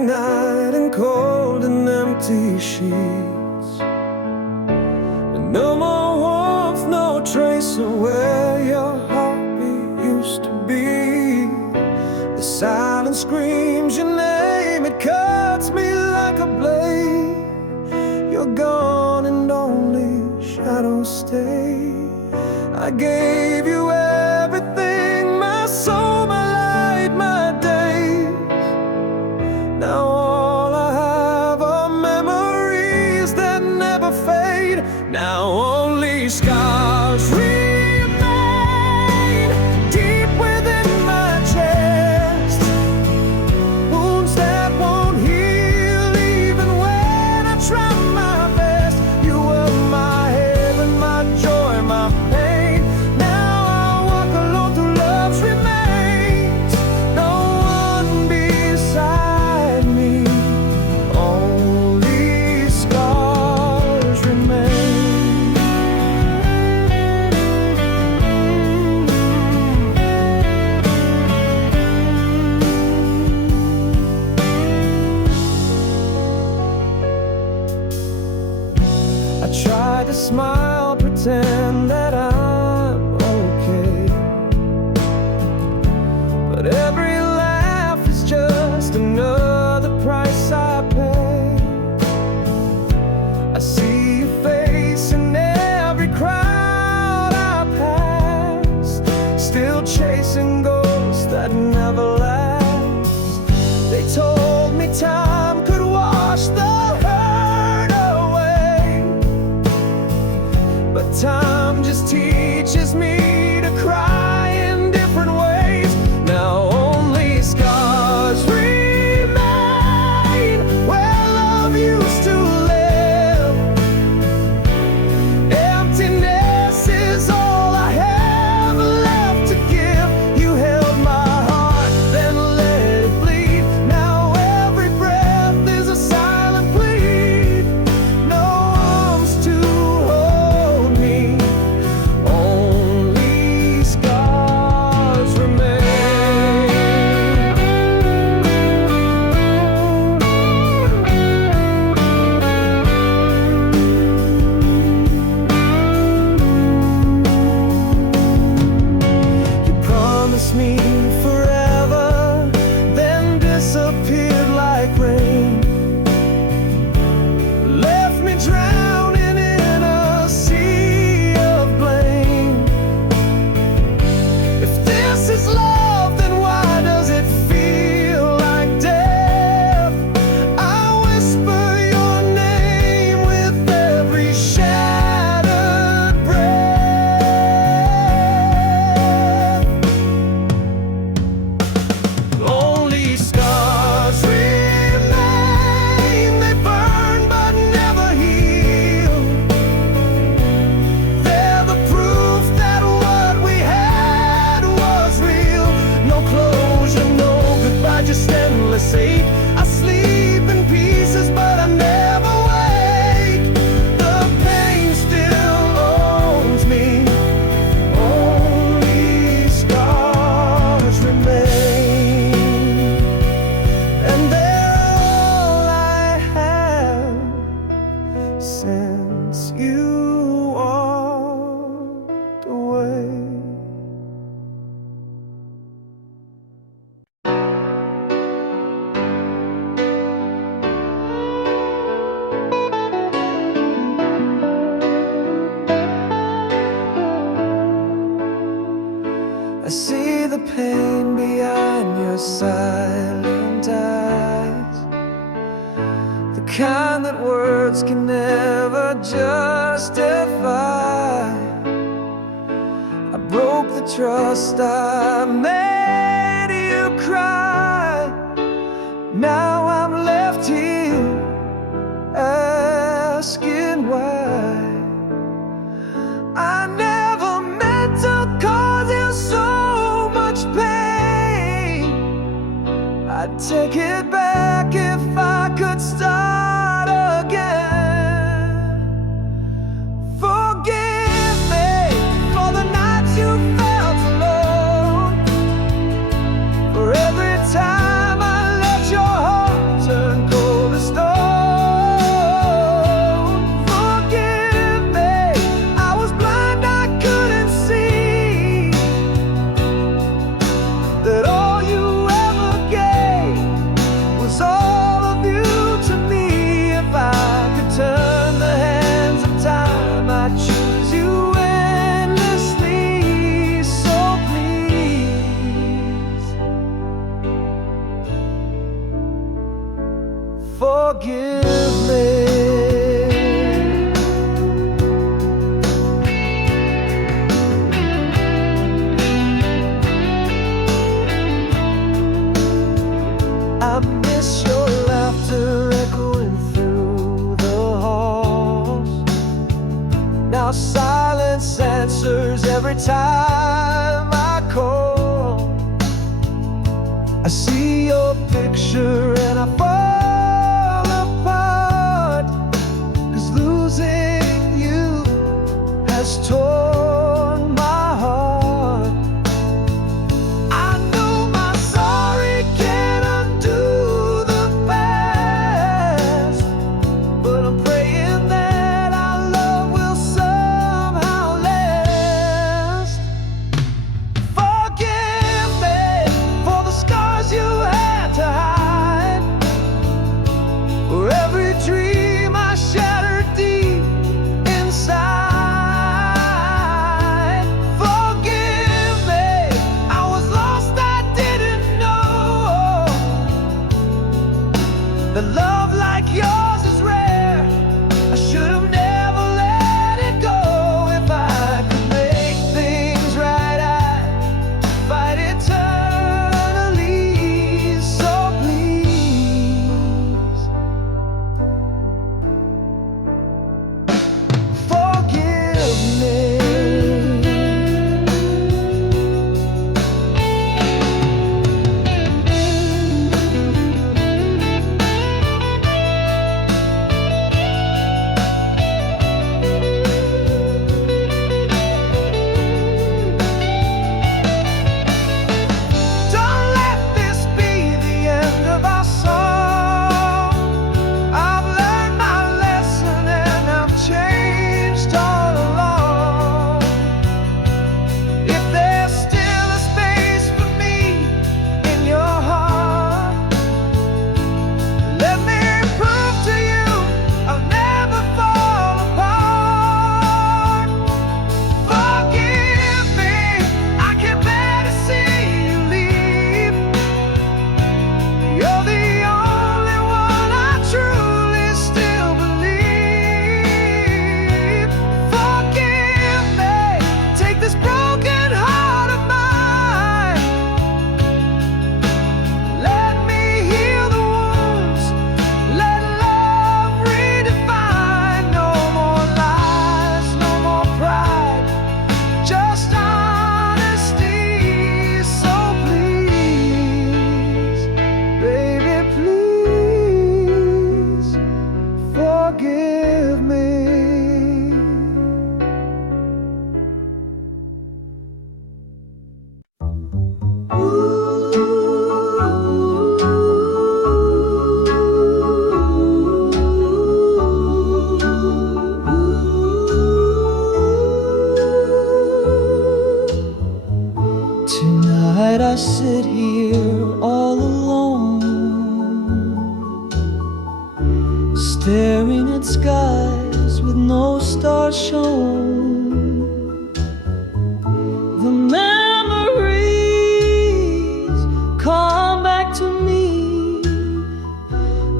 Morning, night, and cold and empty sheets, and no more warmth, no trace of where your heartbeat used to be. The silence screams your name, it cuts me like a blade. You're gone and only shadows stay. I gave you everything, my soul, my light, my days. Now all I have are memories that never fade. Now only scars remain deep within my chest, wounds that won't heal even when I try my best. You were my heaven, my joy, my pain. Now I walk alone through love's remains. No one beside me, only scars remain. I try to smile, pretend that I'm okay, but every laugh is just another price I pay. I see your face in every crowd I pass, still chasing ghosts that never last. They told me time could wash the hurt away, but time just teaches me to cry in different ways. Now only scars remain where love used to live. Emptiness is all I have left to give. You held my heart, then let it bleed. Now every breath is a silent plead. No arms to hold me, only scars remain. You promised me forever, then disappeared like rain. Left me drowning in a sea of blame. If this is love, then why does it feel like death? I whisper your name with every shattered breath. Only scars remain, they burn but never heal. They're the proof that what we had was real. No closure, no goodbye, just endless ache. I sleep in pieces, but I never wake. The pain still owns me, only scars remain. And they're all I have since you walked away. I see the pain behind your silent eyes, the kind that words can never justify. I broke the trust, I made you cry. Now I'm left here asking why. I never meant to cause you so much pain. I'd take it back if I could start again. Forgive me for the nights you felt alone, for every time I let your heart turn forgive me. I miss your laughter echoing through the halls. Now silence answers every time I call. I see your picture and I fall apart, 'cause losing you has torn my heart. I know my sorry can't undo the past, but I'm praying that our love will somehow last. Forgive me for the scars you had to hide, for every dream I shattered deep inside. Forgive me, I was lost, I didn't know that love like yours is rare. I should have never let it go. If I could make things right, I'd fight eternally. So please forgive me. Don't let this be the end of our song. I've learned my lesson and I've changed all along. If there's still a space for me in your heart, let me prove to you I'll never fall apart. Forgive me, I can bear to see you leave. You're the only one I truly still believe. Forgive me, take this broken heart of mine. Let me heal the wounds, let love redefine. No more lies, no more pride, just honesty. So please, baby, please forgive me. Tonight I sit here all alone, staring at skies with no stars shown. The memories come back to me.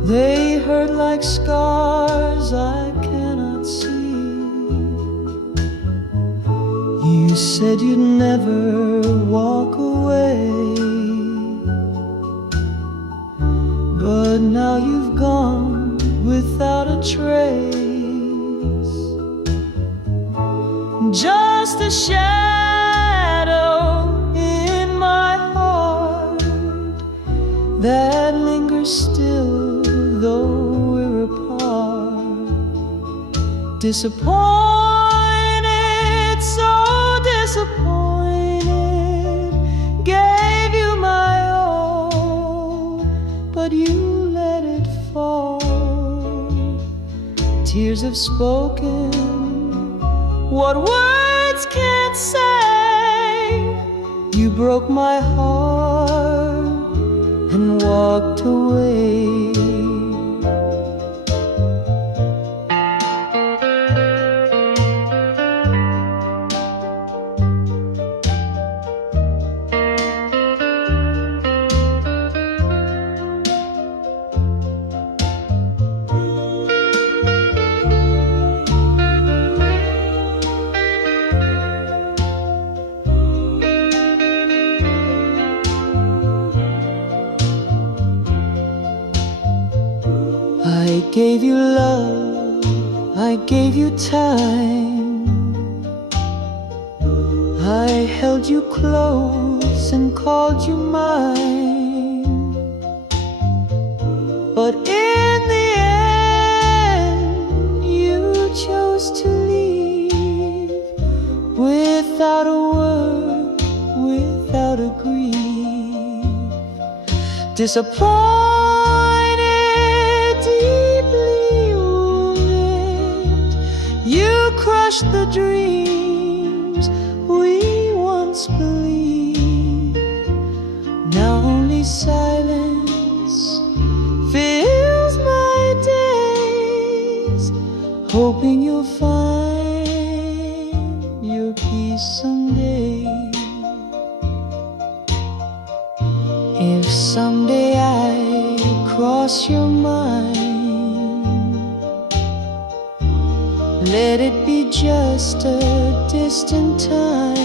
They hurt like scars I cannot see. You said you'd never walk away, but now you've gone without a trace. Just a shadow in my heart that lingers still, though we're apart. Disappointed, so disappointed. Gave you my all, but you let it fall. Tears have spoken what words can't say. You broke my heart and walked away. I gave you love, I gave you time, I held you close and called you mine. But in the end, you chose to leave without a word, without a grief. Disappointed, deeply wounded, you crushed the dreams we once believed. Now only silence fills my days, hoping you'll find your peace someday. If someday I cross your mind, let it be just a distant time.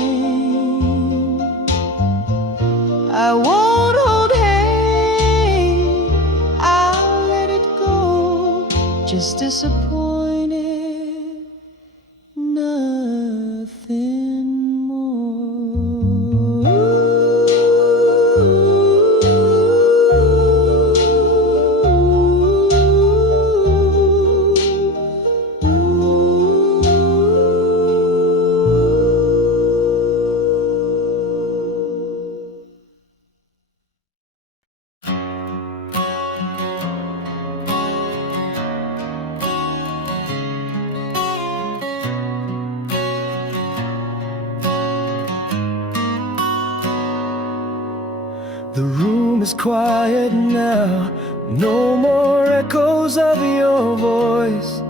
I won't hold hate, I'll let it go. Just disappointed, nothing more. The room is quiet now, no more echoes of your voice.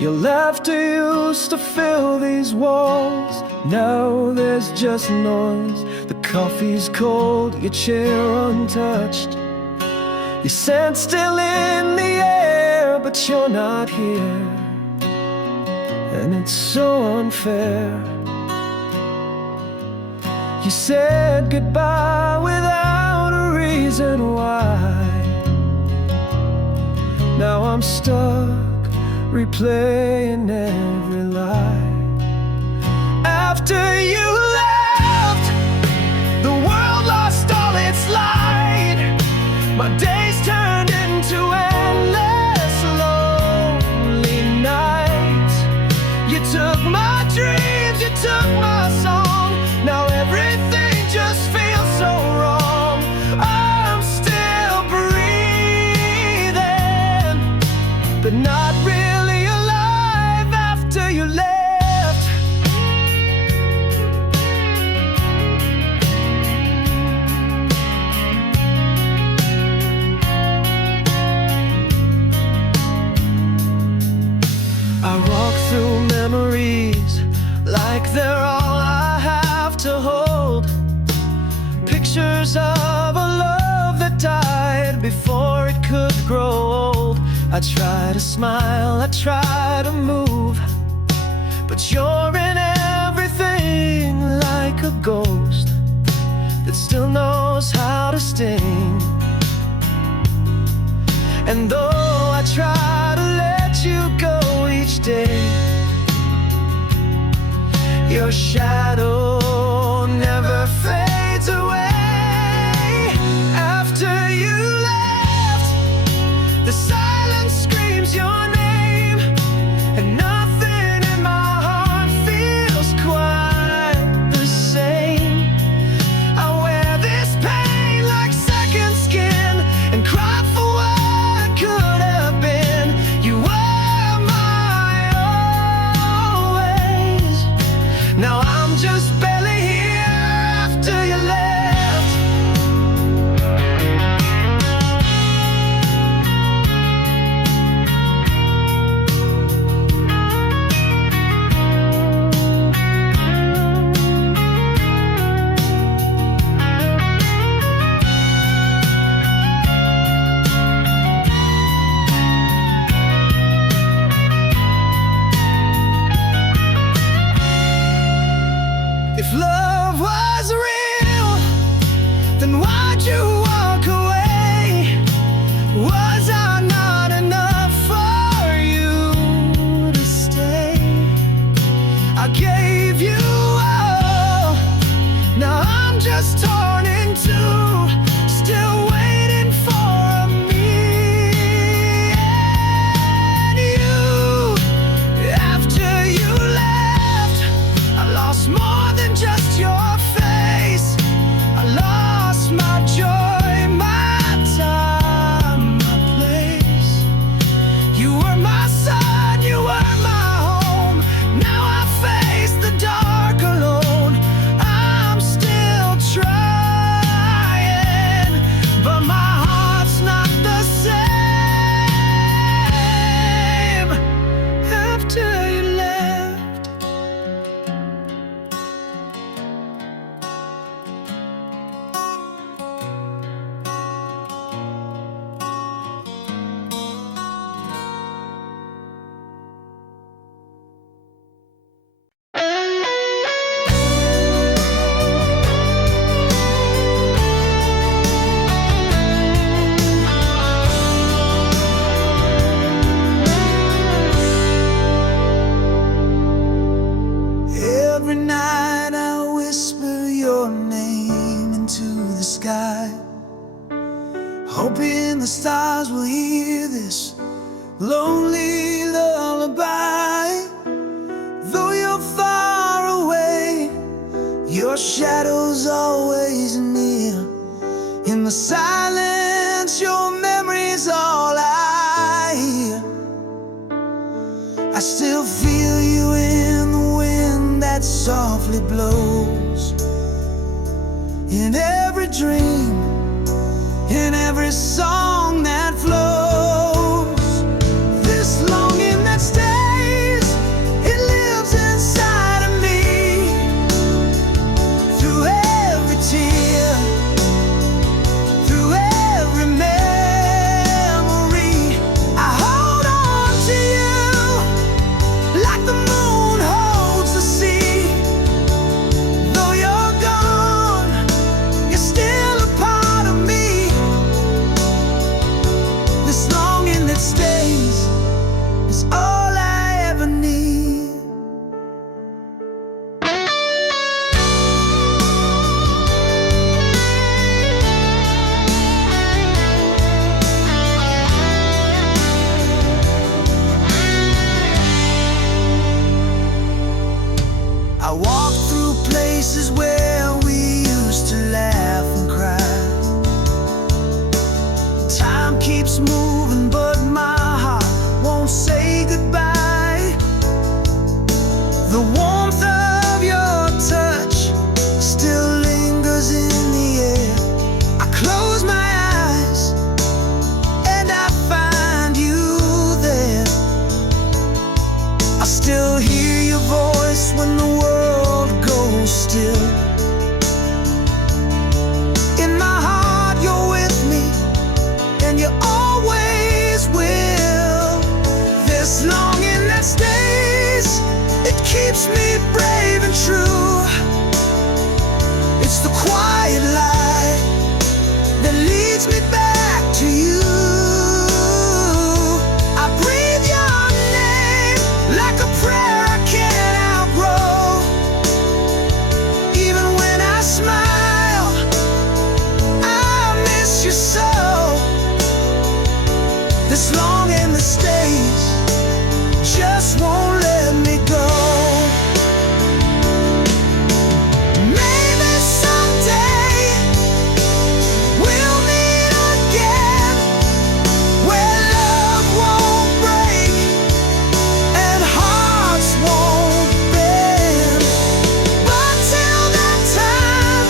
Your laughter used to fill these walls, now there's just noise. The coffee's cold, your chair untouched, your scent still in the air, but you're not here, and it's so unfair. You said goodbye without a reason why. Now I'm stuck replaying every lie. After you left, the world lost all its light. My days turned into endless lonely nights. You took my dreams, you took my song. Now everything just feels so wrong. I'm still breathing, but not really alive after you left. I walk through memories like they're all I have to hold. Pictures of a love that died before it could grow old. I try to smile, I try to move, but you're in everything like a ghost that still knows how to sting. And though I try to let you go each day, your shadow never fades away. After you left, the silence screams your name, and nothing in my heart feels quite the same. I wear this pain like second skin and cry for what could have been. You were my always. Now I'm just better hoping the stars will hear this lonely lullaby. Though you're far away, your shadow's always near. In the silence, your memory's all I hear. I still feel you in the wind that softly blows, in every dream, in every song that flows. This longing that stays, it lives inside of me. Through every tear, through every memory, I hold on to you like the moon holds the sea. Though you're gone, you're still a part of me. This longing that stays is all I ever need. I walk through places where we used to laugh and cry. Time keeps moving, but my heart won't say goodbye. The warmth of your touch still lingers in the air. I close my eyes and I find you there. I still hear your voice when the world goes still. In my heart you're with me, and you always will. This longing that stays, it keeps me brave and true. It's the quiet light that leads me back to you. I breathe your name like a prayer I can't outgrow. Even when I smile, I miss you so. This longing that stays just won't let me go. Maybe someday we'll meet again, where love won't break and hearts won't bend. But till that time,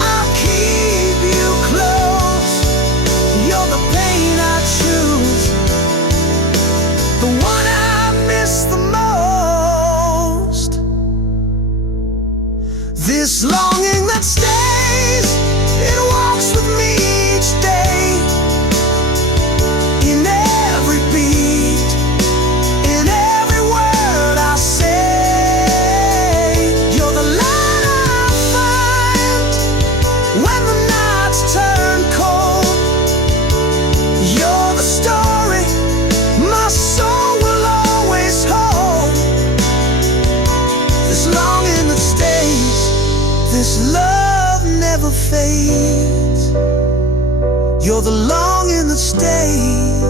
I'll keep you close. You're the pain I choose, the one I miss the most. This longing that stays, it walks with me each day. In every beat, in every word I say. You're the light I find when the nights turn cold. You're the story my soul will always hold. This longing that stays, this love never fades. You're the longing that stays.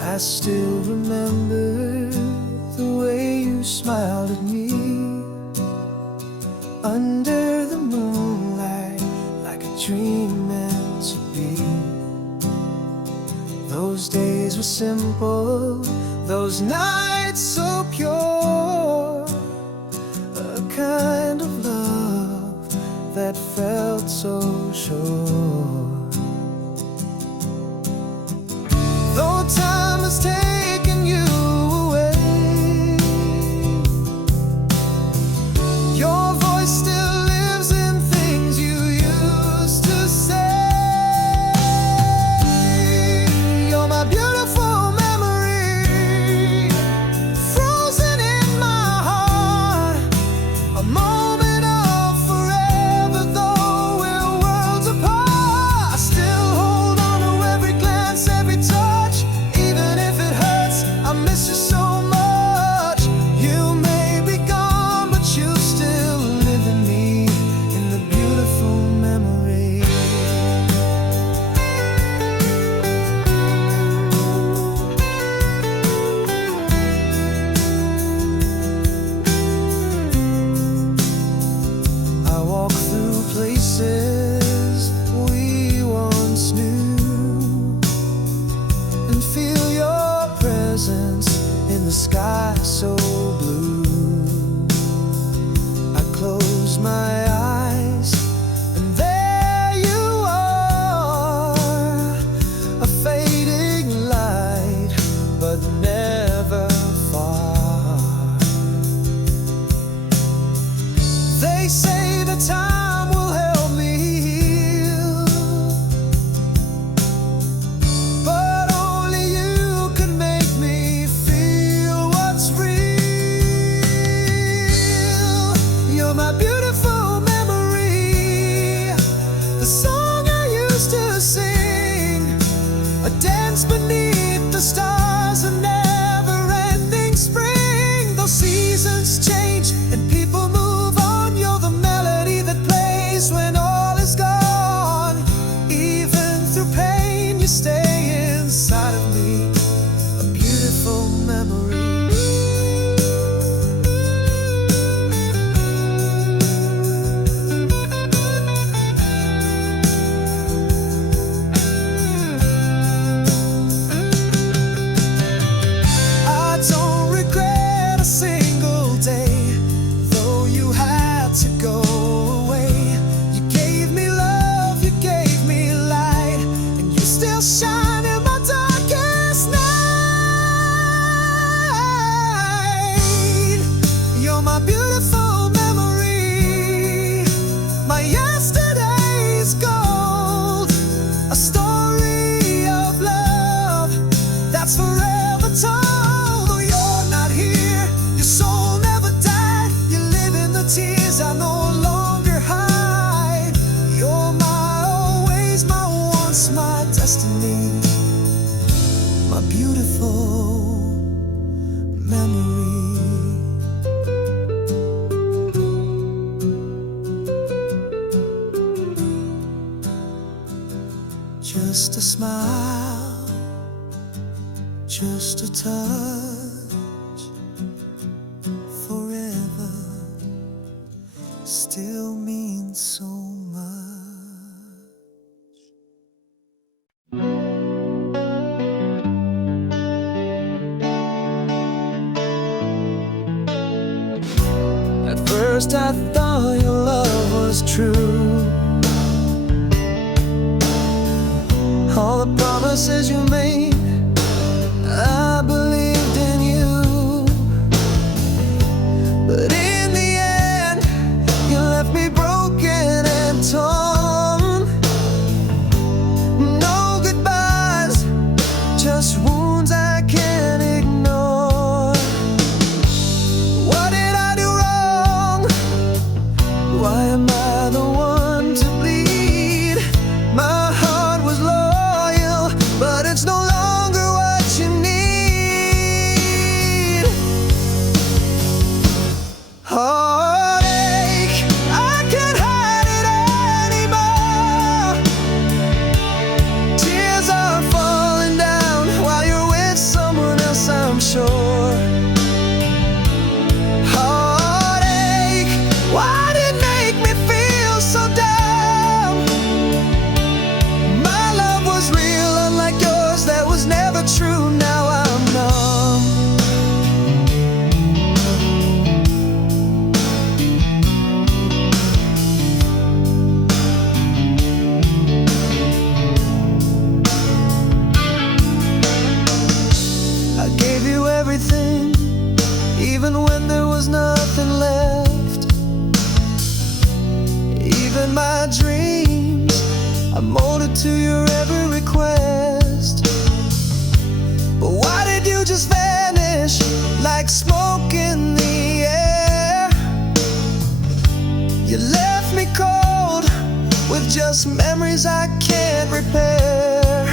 I still remember the way you smiled at me under the moonlight, like a dream meant to be. Those days were simple, those nights so pure, a kind of love that felt so sure. Though time has taken you away, your voice still lives in things you used to say. You're my beautiful memory, frozen in close my eyes, and there you are, a fading light, but never far. They say the time will help me heal, but only you can make me feel what's real. You're my beautiful memory, the song I used to sing, a dance beneath the stars, a never-ending spring. Those seasons change and people move on. You're the melody that plays when all is gone. Even through pain, you stay inside of me, a beautiful memory. I don't regret a single day, though you had to go away. You gave me love, you gave me light, and you still shine in my darkest night. You're my beautiful memory, my yesterday's gold, a story of love that's forever told. Though you're not here, your soul never died. You live in the tears I no longer hide. You're my always, my once, my destiny, my beautiful memory. Just a smile, just a touch, forever still means so much. At first I thought your love was true, all the promises you made, I believed in you. But in the end, you left me broken and torn. No goodbyes, just wounds I can't ignore. What did I do wrong? Why am I the one to bleed? My heart was loyal, but it's no longer what you need. Heartache, I can't hide it anymore. Tears are falling down while you're with someone else, I'm sure. Heartache, why'd it make me feel so down? My love was real, unlike yours, that was never true. Now I'm numb. I gave you everything, even when there was nothing left. Even my dreams, I molded to your every request. But why did you just vanish like smoke in the air? You left me cold with just memories I can't repair.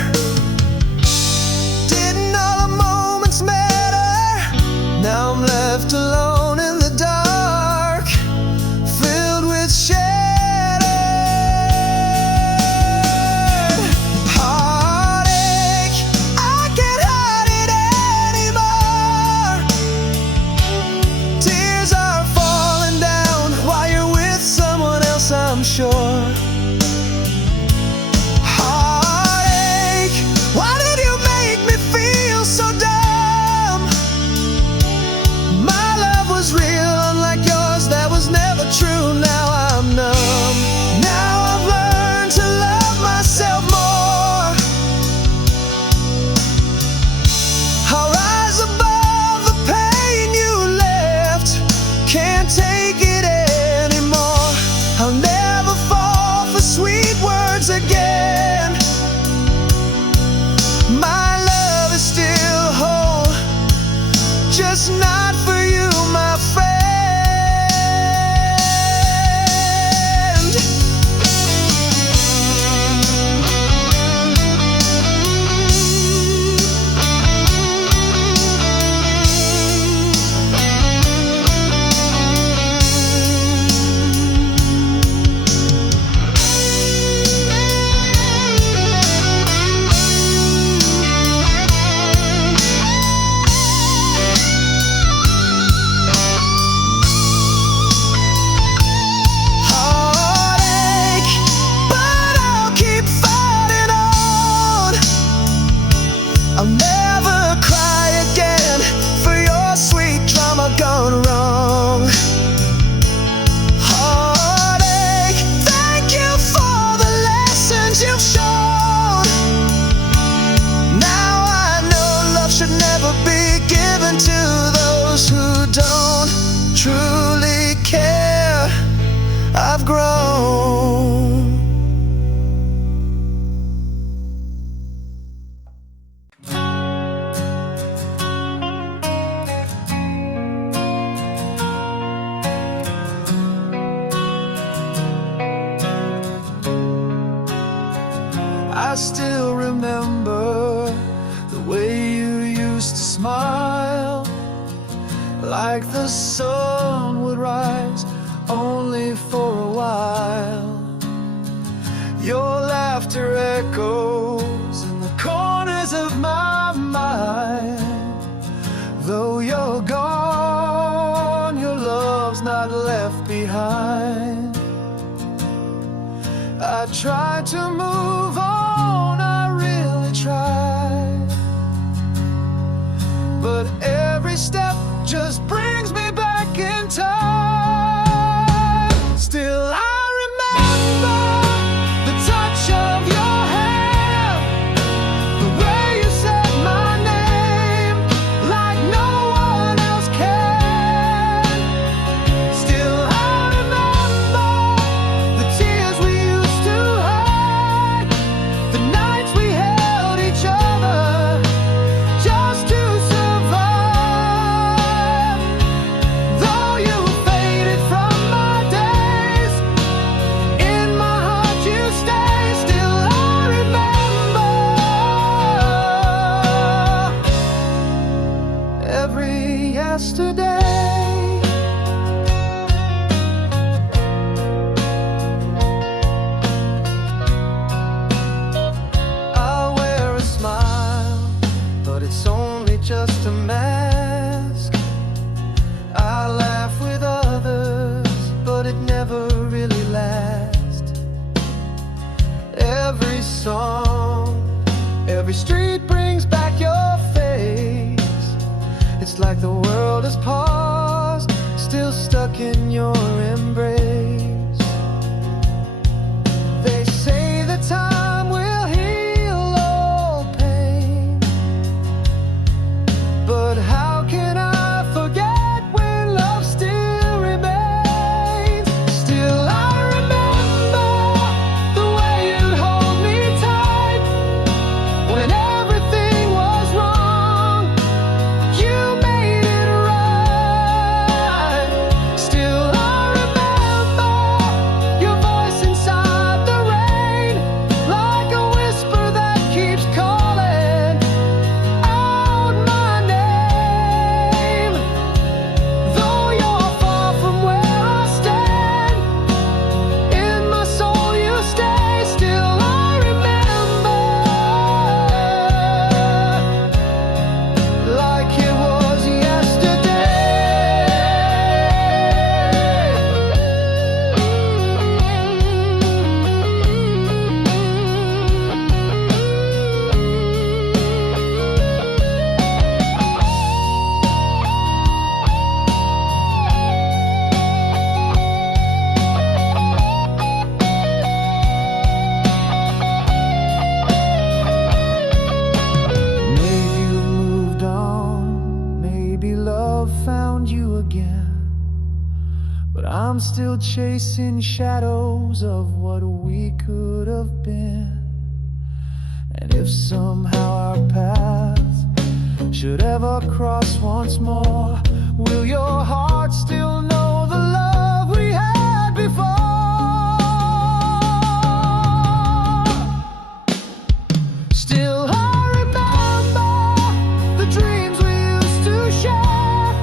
Didn't all the moments matter? Now I'm left alone in the dark, filled with shattered heartache. I can't hide it anymore. Tears are falling down while you're with someone else, I'm sure. Heartache, I've grown. I still remember the way you used to smile, like the sun would rise only for a while. Your laughter echoes in the corners of my mind. Though you're gone, your love's not left behind. I tried to move on, I really tried, but every step just brings me back in time. Still I remember the touch of your hand, the way you said my name like no one else can. Still I remember the tears we used to hide, the nights we held each other just to survive. Though you faded from my days, in my heart you stay. Still I remember every yesterday. I wear a smile, but it's only just a mask. I laugh with others, but it never really lasts. Every song, every street brings back your face. It's like the world has paused, still stuck in your embrace. They say that time will heal all pain, but how can I forget when love still remains? Still I remember the way you'd hold me tight when everything was wrong. You made it right. Still I remember your voice inside the rain, like a whisper that keeps calling out my name. Though you're far from where I stand, in my soul you stay. Still I remember like it was Maybe you moved on, maybe love found you again, but I'm still chasing shadows of what we could have been. And if somehow our paths should ever cross once more, will your heart still know the love we had before? Still I remember the dreams we used to share,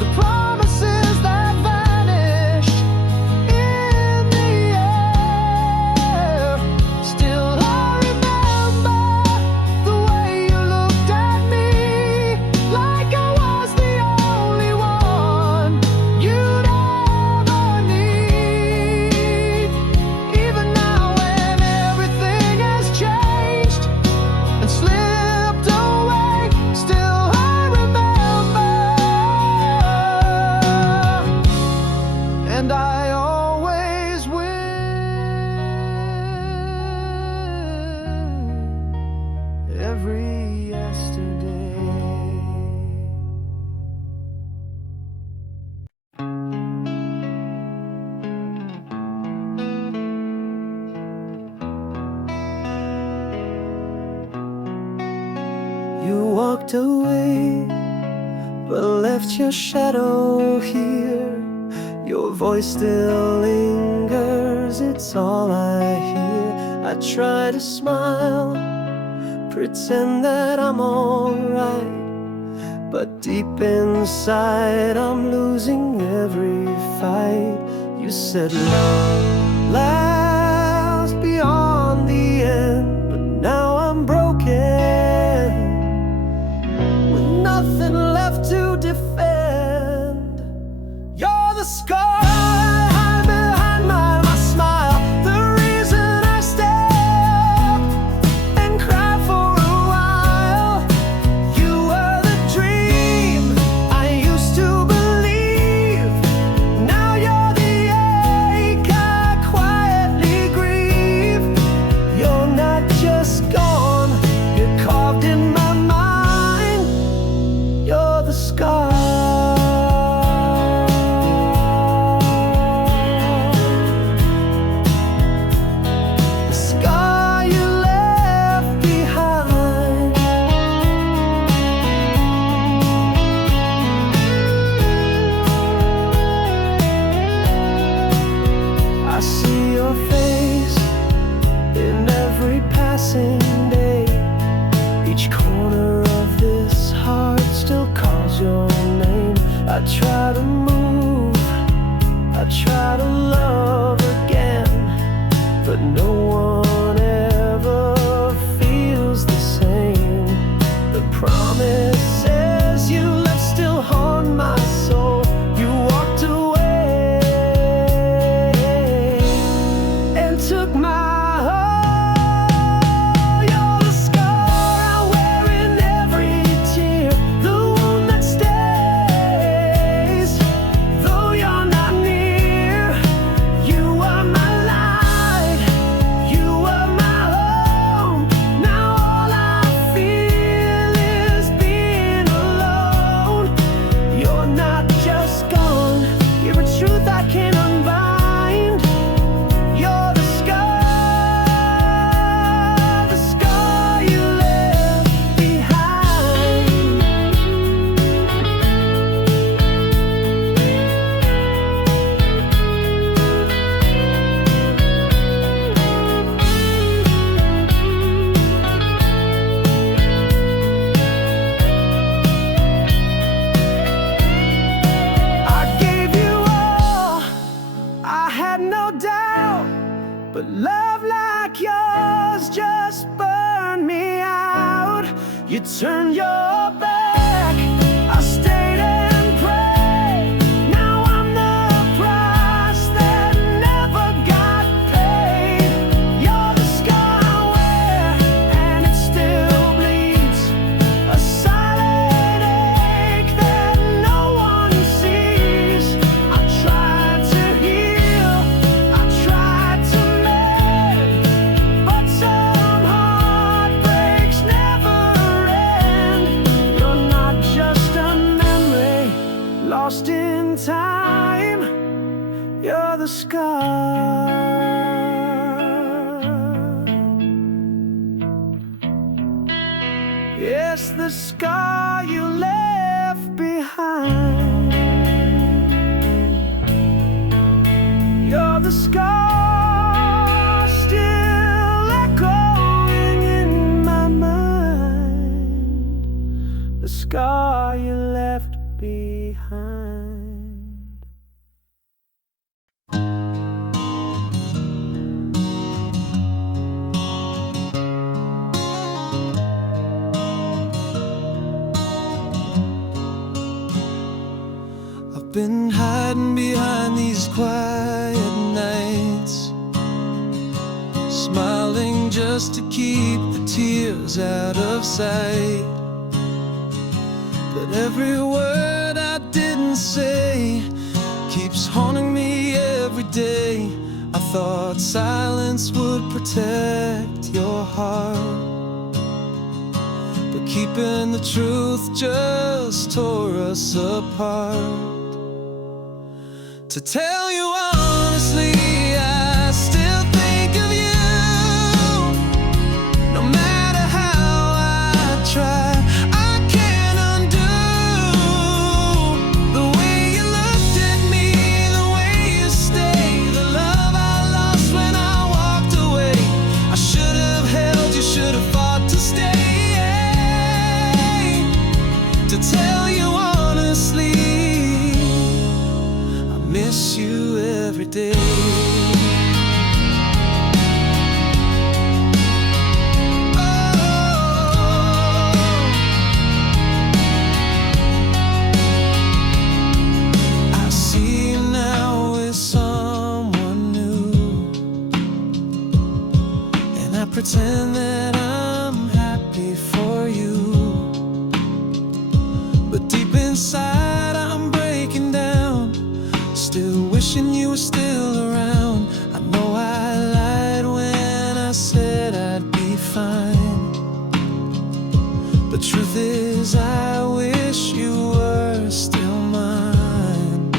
the promises that vanished in the air. Still I remember the way you looked at me like I was the only one. You walked away, but left your shadow here. Your voice still lingers, it's all I hear. I try to smile, pretend that I'm alright, but deep inside I'm losing every fight. You said love lasts beyond the end, but now I'm broken, with nothing left to defend. You're the scar I hide behind my smile, the reason I stay and cry for a while. You were the dream I used to believe. Now you're the ache I quietly grieve. You're not just gone, you're carved in my mind. You're the scar. I see your face in every passing day. Each corner of this heart still calls your name. I try to move, I try to love again, but no one ever feels the same. The promises you left still haunt my soul. You walked away and took my heart. You're the scar I wear in every tear, the one that stays though you're not near. You were my light, you were my home. Now all I feel is being alone. You're not just gone, you're a truth I can't unbind. You're the scar you left behind. I gave you all, I had no doubt, but love like yours just burned me out. You turned your back, I stayed and prayed. Now I'm the price that never got paid. You're the scar I wear, and it still bleeds, a silent ache that no one sees. I tried to heal, I tried to mend, but some heartbreaks never end. You're not just a memory lost in time. You're the scar. Yes, the scar you left behind. You're the scar still echoing in my mind. The scar you left behind. I've been hiding behind these quiet nights, smiling just to keep the tears out of sight. But every word I didn't say keeps haunting me every day. I thought silence would protect your heart, but keeping the truth just tore us apart. To tell you honestly, I still think of you. No matter how I try, I can't pretend that I'm happy for you, but deep inside I'm breaking down, still wishing you were still around. I know I lied when I said I'd be fine. The truth is I wish you were still mine.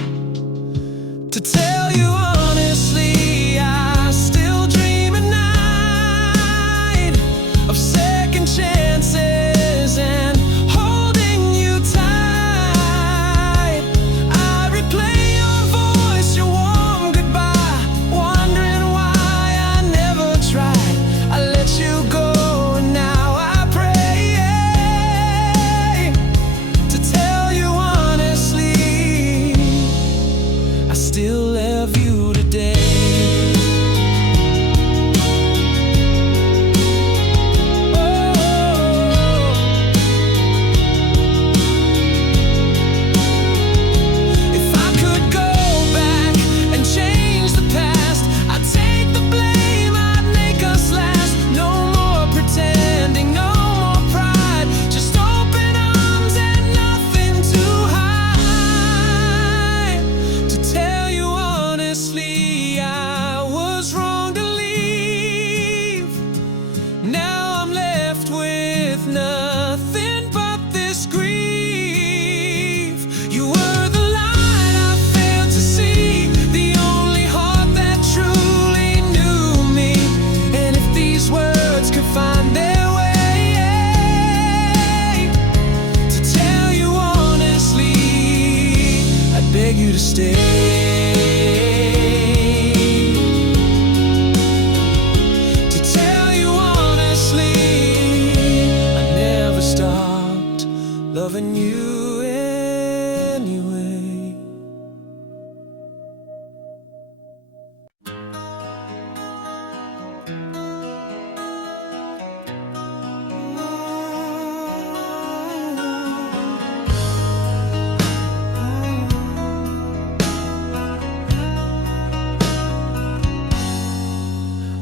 To tell you honestly, I still dream at night of second chances and holding you tight. I replay your voice, your warm goodbye, wondering why I never tried. I let you go and now I pray to tell you honestly, I still love you today. Now I'm left with nothing but this grief. You were the light I failed to see, the only heart that truly knew me. And if these words could find their way to tell you honestly, I'd beg you to stay. Loving you anyway.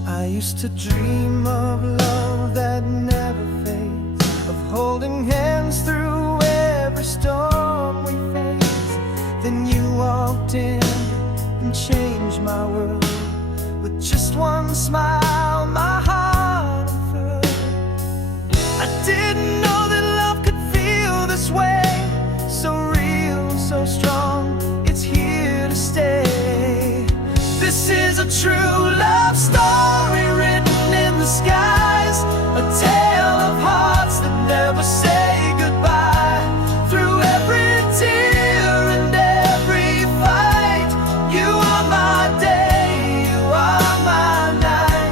I used to dream of love that never fades, of holding hands through every storm we face. Then you walked in and changed my world. With just one smile, my heart unfurled. I didn't know that love could feel this way, so real, so strong, it's here to stay. This is a true love story written in the skies, a tale of hearts that never say goodbye. Through every tear and every fight, you are my day, you are my night.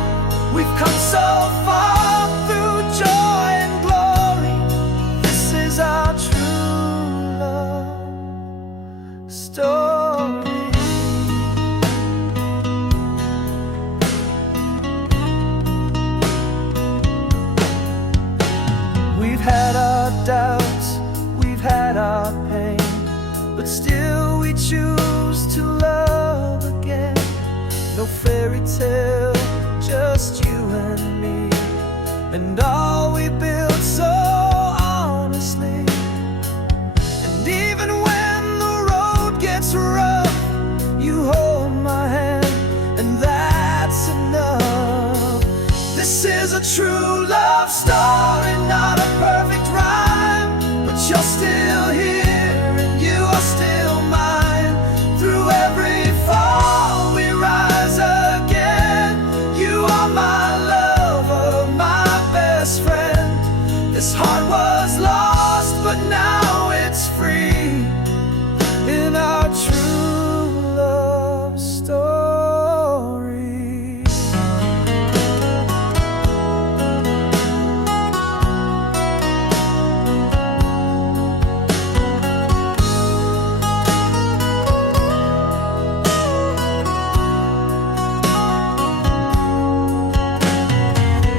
We've come so far through joy and glory. This is our true love story. We've had our doubts, we've had our pain, but still we choose to love again. No fairy tale, just you and me, and all we built so honestly. And even when the road gets rough, you hold my hand, and that's enough. This is a true love story, not a perfect rhyme, but you're still here and you are still mine. Through every fall we rise again. You are my lover, my best friend. This heart was lost, but now it's free in our true love story.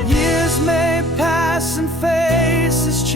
Years may pass and faces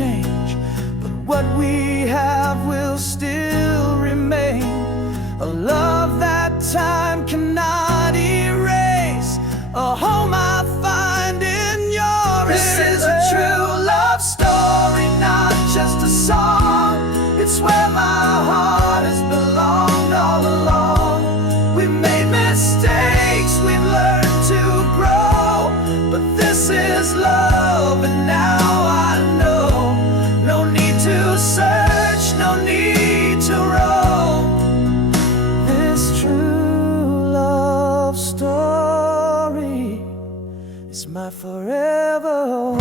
is my forever home.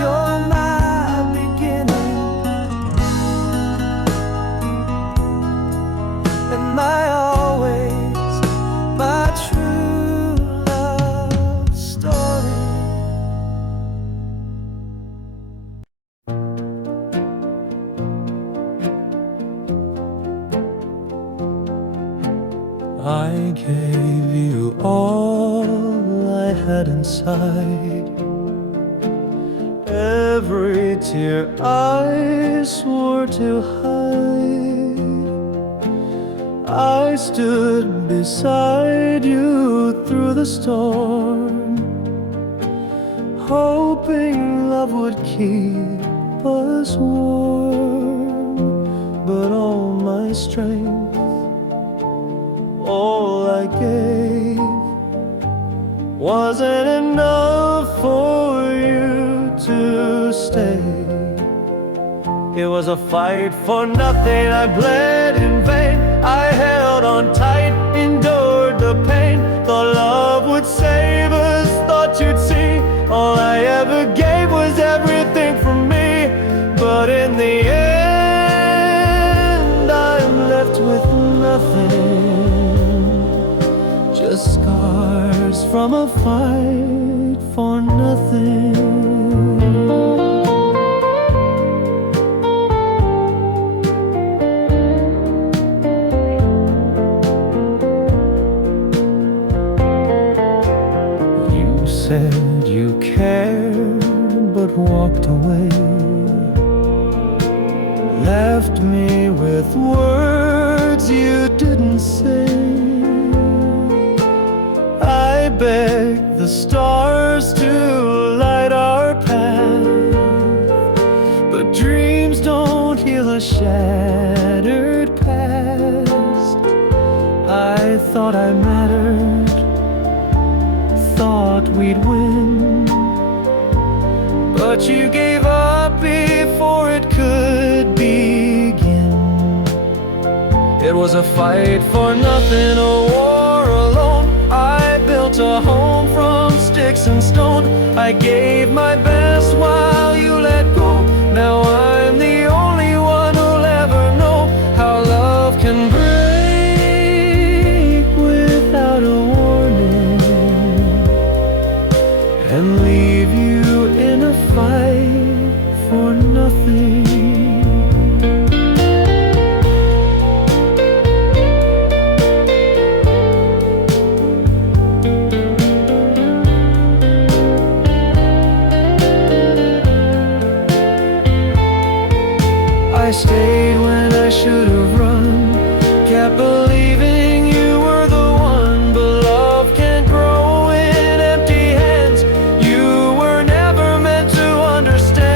You're my beginning and my always, my true love story. I gave you all I had inside, every tear I swore to hide. I stood beside you through the storm, hoping love would keep us warm. But all my strength, all I gave, wasn't enough for you to stay. It was a fight for nothing, I bled in vain. I held on tight, endured the pain. Thought love would save us, thought you'd see. All I ever gave was everything from me. But in the end, I'm left with nothing, just scars from a fight for nothing. You said you cared, but walked away, left me with words you didn't say. I begged the stars to light our path, but dreams don't heal a shattered past. I thought I mattered, thought we'd win, but you gave up before it could begin. It was a fight for nothing, a war alone. I built a home from sticks and stone. I gave my best while you let go. Now I'm the only one who'll ever know how love can break without a warning and leave you in a fight for nothing. I stayed when I should have run, kept believing you were the one. But love can't grow in empty hands. You were never meant to understand.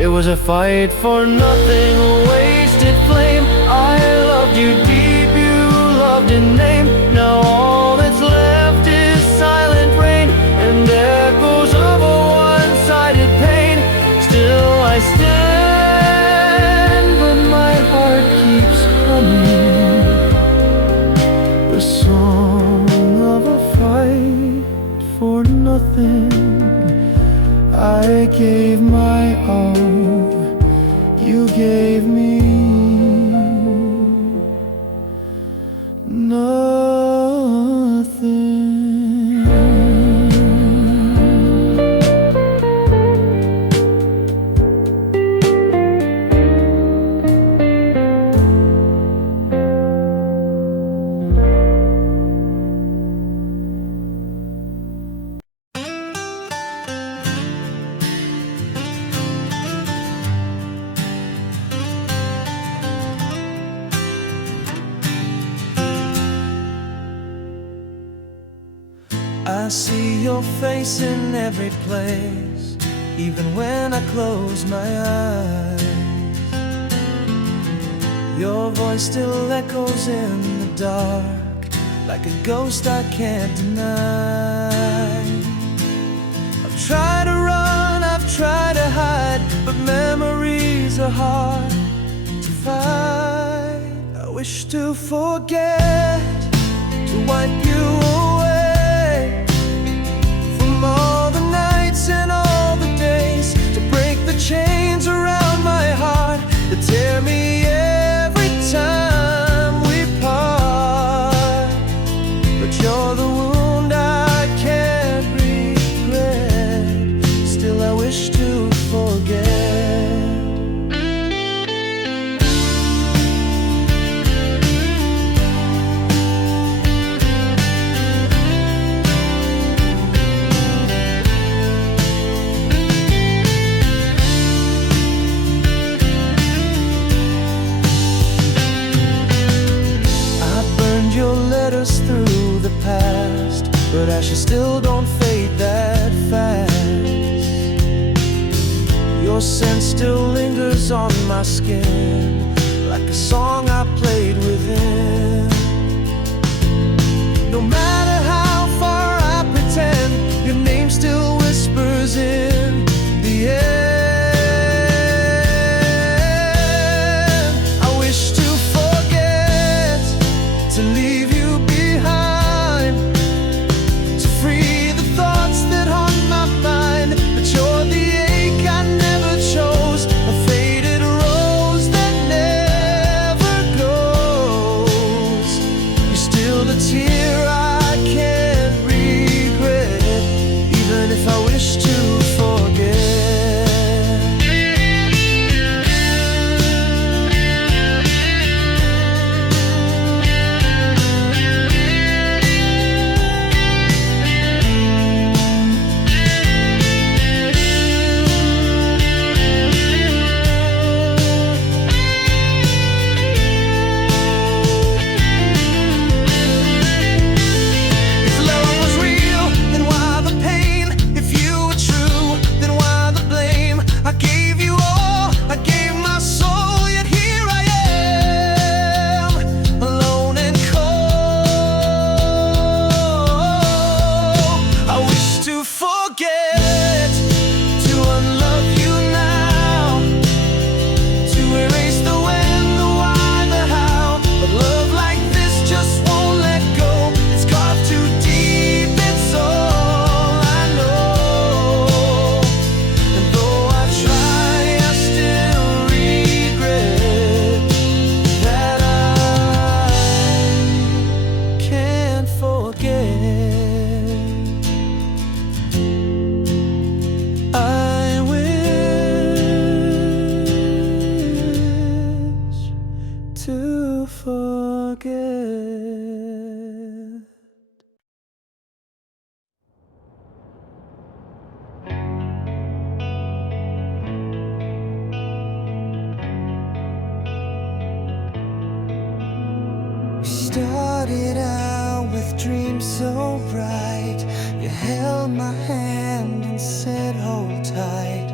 It was a fight for nothing, a wasted flame. I loved you deep, you loved in name. Now all that's left is silent rain and echoes of a one-sided pain. Still I stand, the song of a fight for nothing. I gave my all, you gave me nothing. I see your face in every place, even when I close my eyes. Your voice still echoes in the dark, like a ghost I can't deny. I've tried to run, I've tried to hide, but memories are hard to find. I wish to forget, to wipe you away from all the nights and all the days, to break the chains around my heart that tear me every time we part. But you're the wound I can't regret, still I wish to forget. Through the past, but ashes still don't fade that fast. Your scent still lingers on my skin, like a song I played within. No matter how far I pretend, your name still whispers in the end. I wish to forget, to leave you to forget. We started out with dreams so bright. You held my hand and said hold tight,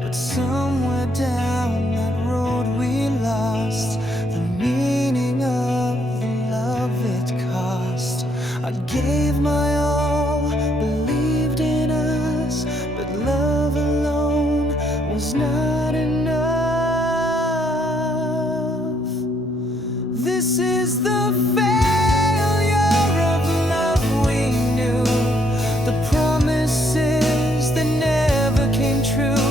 but somewhere down that road we lost the meaning of the love it cost. I gave my all, believed in us, but love alone was not enough. This is the failure of love we knew, the promises that never came true,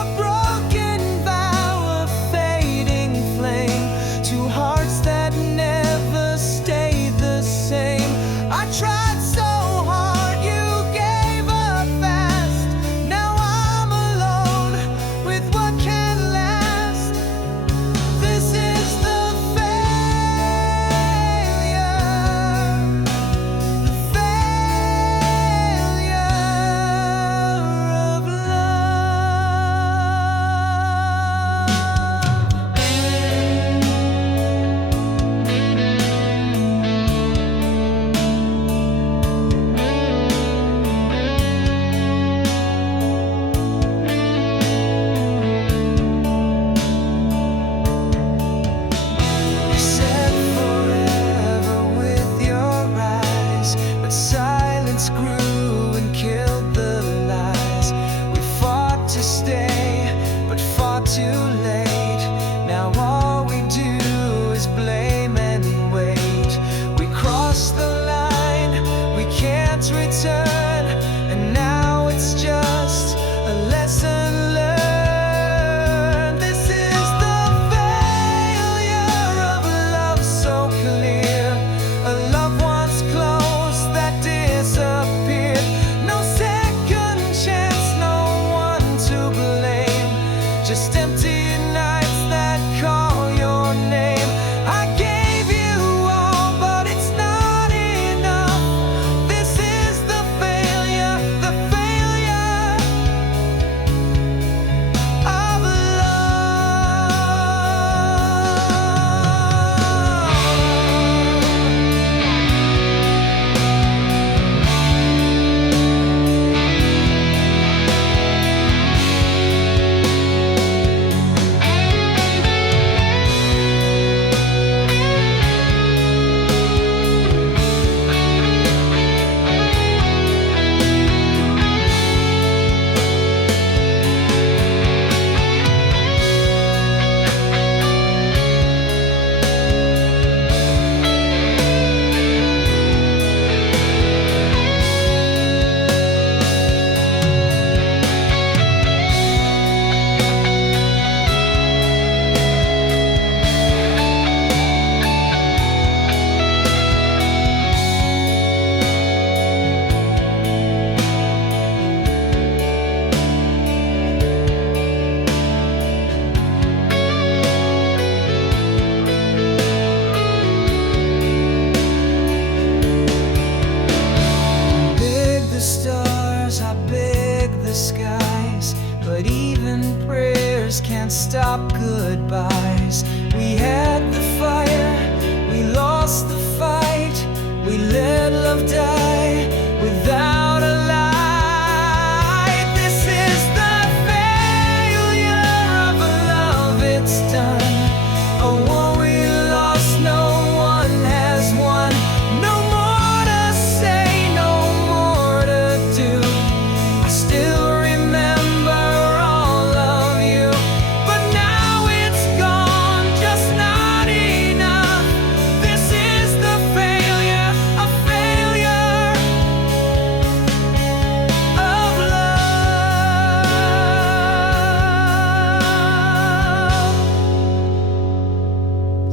a broken vow, a fading flame, two hearts that never stayed the same. I tried so hard, you gave up fast. Now I'm alone with what can last. This is the failure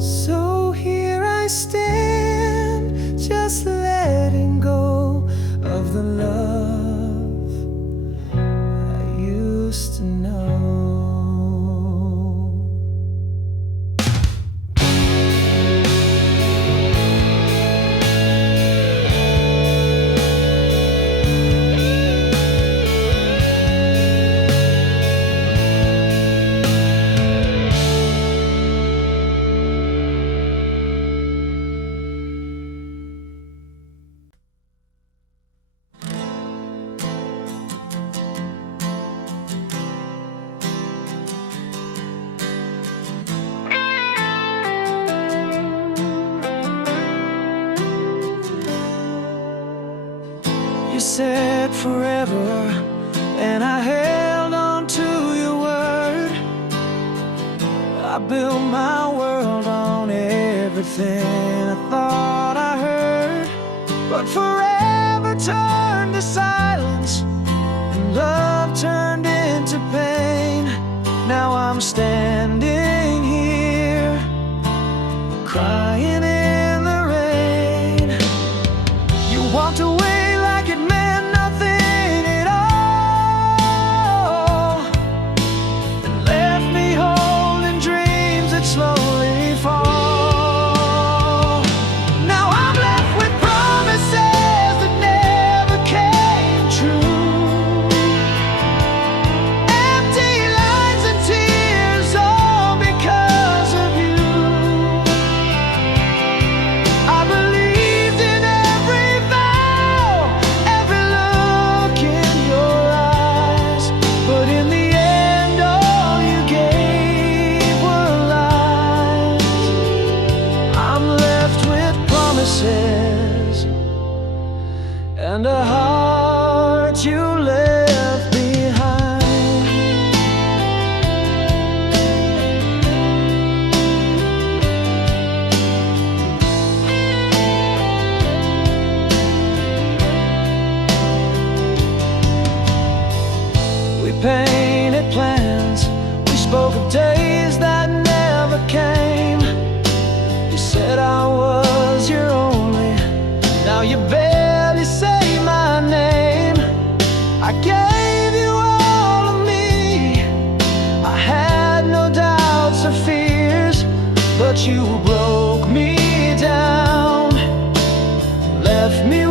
So here I stand, just letting go of the love I used to know. You said forever, and I held on to your word. I built my world on everything I thought I heard, but forever turned to silence, and love turned into pain. Now I'm standing here, crying in the rain. You walked away like it meant nothing at all, and left me holding dreams that slowly fall. Now I'm left with promises that never came true, empty lines and tears, all because of you. I believed in every vow, every look in your eyes, but in the end all you gave were lies. I'm left with promises and a heart you left behind. We painted plans, we spoke of days that never came. You said I was your only, now you barely say my name. I gave you all of me, I had no doubts or fears, but you broke me down, left me